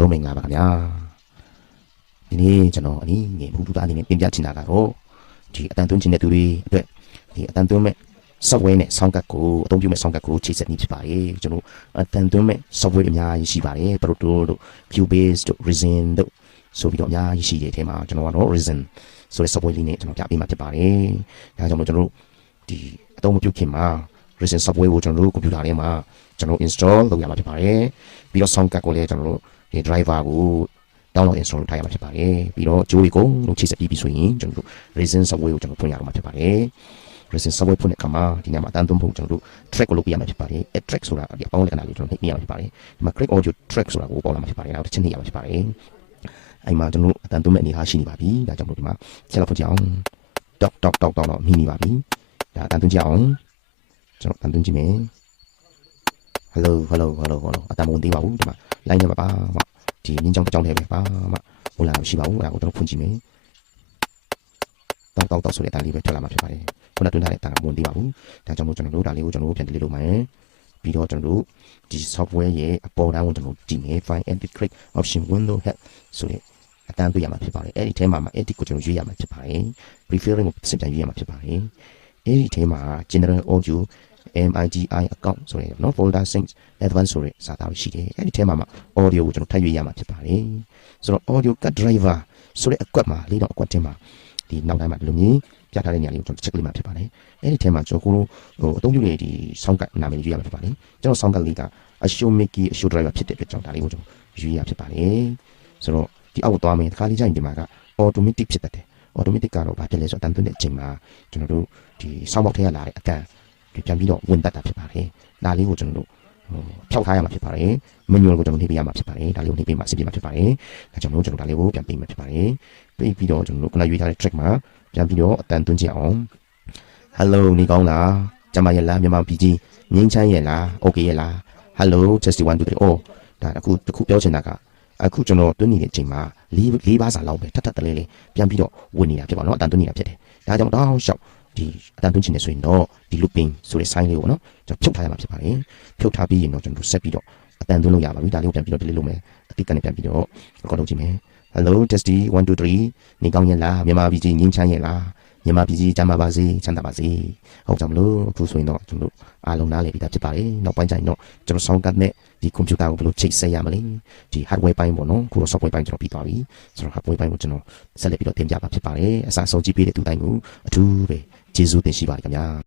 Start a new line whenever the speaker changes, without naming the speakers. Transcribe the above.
လုံးမင်္ဂလာပါခင်ဗျာဒီနေ့ကျွန်တော်အနည်းငယ်ဘူးတူတာအနေနဲ့ပြင်ပြချင်တာကတော့ဒီအတန်သွင်းခြင်းတဲ့သူတွေအတွက်ဒီအတန်သွင်းမဲ့ software နဲ့ sound card ကိုအသုံးပြုမဲ့ sound card ကိုချိတ်ဆက်နေဖြစ်ပါတယ်ကျွန်တော်အတန်သွင်းမဲ့ software အများကြီးရှိပါတယ် Proto တို့ Cubase တို့ Reason တို့ဆိုပြီးတော့အများကြီးရှိတဲ့အထဲမှာကျွန်တော်ကတော့ Reason ဆိုတဲ့ software လေးနဲ့ကျွန်တော်ပြပေးမှာဖြစ်ပါတယ်ဒါကြောင့်မို့ကျွန်တော်တို့ဒီအသုံးမပြုခင်မှာ Reason software ကိုကျွန်တော်တို့ computer ထဲမှာကျွန်တော် install လုပ်ရမှာဖြစ်ပါတယ်ပြီးတော့ sound card ကိုလည်းကျွန်တော်တို့ ဒီ driver ကို download install လုပ်ထားရမှာဖြစ်ပါတယ်ပြီးတော့ကြိုးတွေကိုလုံးချိတ်ဆက်ပြီးပြီဆိုရင်ကျွန်တော်တို့ Reason software ကိုကျွန်တော်ဖွင့်ရတော့မှာဖြစ်ပါတယ် Reason software ဖွင့်တဲ့အခါမှာဒီညမှာအတန်းသွင်းဖို့ကျွန်တော်တို့ track ကိုလုပ်ပြရမှာဖြစ်ပါတယ်အဲ track ဆိုတာဒီအပေါင်းလက္ခဏာလေးကျွန်တော်နှိပ်ပြရမှာဖြစ်ပါတယ်ဒီမှာ click audio track ဆိုတာကိုပေါ်လာမှာဖြစ်ပါတယ်နောက်တစ်ချက်နှိပ်ရမှာဖြစ်ပါတယ်အဲ့မှာကျွန်တော်တို့အတန်းသွင်းမဲ့အနေထားရှိနေပါပြီဒါကြောင့်မို့ဒီမှာချက်လောက်ဖွင့်ကြအောင် dot dot dot dot တော့မိနေပါပြီဒါအတန်းသွင်းကြအောင်ကျွန်တော်အတန်းသွင်းကြည့်မယ် hello hello hello hello အတန်းမဝင်သေးပါဘူးဒီမှာ line ထဲမှာပါမဒီမြင်းကြောင်တစ်ကြောင်ထဲပဲပါမဟုတ်လားမရှိပါဘူးအဲ့ဒါကိုကျွန်တော်ဖွင့်ကြည့်မယ်တောက်တောက်တောက်ဆိုတဲ့အတန်းလေးပဲထွက်လာမှာဖြစ်ပါတယ်ခုနကတွန်းထားတဲ့အတန်းကမဝင်သေးပါဘူးဒါကြောင့်မို့ကျွန်တော်တို့ဒါလေးကိုကျွန်တော်တို့ပြန် delete လုပ်မယ်ပြီးတော့ကျွန်တော်တို့ဒီ software ရဲ့အပေါ်တန်းကိုကျွန်တော်ကြည့်မယ် find edit click option window help ဆိုတဲ့အတန်းတွေ့ရမှာဖြစ်ပါတယ်အဲ့ဒီထဲမှာမှာ edit ကိုကျွန်တော်ရွေးရမှာဖြစ်ပါတယ် prefilling ကိုစင်ပြန်ရွေးရမှာဖြစ်ပါတယ်အဲ့ဒီထဲမှာ general audio MIDI account ဆိုရယ်နော် folder sync advanced ဆိုရယ်စာသားရှိတယ်အဲ့ဒီထဲမှာမှာ audio ကိုကျွန်တော်ထပ်ရွေးရမှာဖြစ်ပါတယ်ဆိုတော့ audio cut driver ဆိုတဲ့အကွက်မှာလေးတော့အကွက်တင်မှာဒီနောက်တိုင်းမှာဒီလိုမျိုးပြထားတဲ့နေရာလေးကိုကျွန်တော် check လေးမှာဖြစ်ပါတယ်အဲ့ဒီထဲမှာကျွန်တော်ကိုလိုဟိုအသုံးပြုနေတဲ့ဒီ sound card နာမည်ရွေးရမှာဖြစ်ပါတယ်ကျွန်တော် sound card လေးက Ashio Mickey Ashio driver ဖြစ်တဲ့အတွက်ကြောင့်ဒါလေးကိုကျွန်တော်ရွေးရဖြစ်ပါတယ်ဆိုတော့ဒီအောက်ကိုသွားမယ်တစ်ခါလေးကျရင်ဒီမှာက automatic ဖြစ်တတ်တယ် automatic ကတော့ဘာဖြစ်လဲဆိုတော့တန်သွင်းတဲ့အချိန်မှာကျွန်တော်တို့ဒီ sound box ထဲကလာတဲ့အတန်ဒီ ပြန်ပြီးတော့ဝင်တတ်တာဖြစ်ပါတယ်ဒါလေးကိုကျွန်တော်တို့ဟိုဖြောက်ထားရမှာဖြစ်ပါတယ် manual ကိုကျွန်တော်နှိပ်ပေးရမှာဖြစ်ပါတယ်ဒါလေးကိုနှိပ်ပေးမှာအဆင်ပြေမှာဖြစ်ပါတယ်ဒါကြောင့်မလို့ကျွန်တော်ဒါလေးကိုပြန်ပေးမှာဖြစ်ပါတယ်ပြီးပြီးတော့ကျွန်တော်တို့ခုနရွေးထားတဲ့ track မှာပြန်ပြီးတော့အတန်သွင်းကြအောင် hello နေကောင်းလားကျမရဲ့လားမြန်မာပြည်ကြီးငင်းချမ်းရဲ့လား okay ရဲ့လား hello test 1 2 3 oh ဒါအခုတခုပြောချင်တာကအခုကျွန်တော်တွင်းနေတဲ့အချိန်မှာလေးလေးပါးစာလောက်ပဲထပ်ထပ်တလဲလေးပြန်ပြီးတော့ဝင်နေတာဖြစ်ပါတော့အတန်တွင်းနေတာဖြစ်တယ်ဒါကြောင့်တောင်းလျှောက် ဒီအတန်တွင်းချင်နေဆိုရင်တော့ဒီ looping ဆိုတဲ့ sign လေးကိုနော်ကျွန်တော်ဖြုတ်ထားရမှာဖြစ်ပါတယ်ဖြုတ်ထားပြီးရင်တော့ကျွန်တော်ဆက်ပြီးတော့အတန်တွင်းလို့ရပါပြီဒါလေးကိုပြန်ပြီးတော့ delete လုပ်မယ်အတိတ်ကနေပြန်ပြီးတော့ record လုပ်ကြည့်မယ် hello testy 1 2 3နေကောင်းရဲ့လားမြန်မာပြည်ကြီးငင်းချမ်းရဲ့လား မြန်မာပြည်ကြီးကျမ်းပါပါစေချမ်းသာပါစေဟုတ်ကြမလို့အခုဆိုရင်တော့ကျွန်တော်အားလုံးနားလည်ပြီးသားဖြစ်ပါတယ်နောက်ပိုင်းကျရင်တော့ကျွန်တော် sound card နဲ့ဒီ computer ကိုဘယ်လိုချိတ်ဆက်ရမလဲဒီ hardware ပိုင်းပေါ့နော်ခုတော့ software ပိုင်းကျွန်တော်ပြီးသွားပြီဆိုတော့ hardware ပိုင်းကိုကျွန်တော်ဆက်လက်ပြီးတော့သင်ပြပါဖြစ်ပါတယ်အစားဆုံးကြည့်ပေးတဲ့သူတိုင်းကိုအထူးပဲကျေးဇူးတင်ရှိပါတယ်ခင်ဗျာ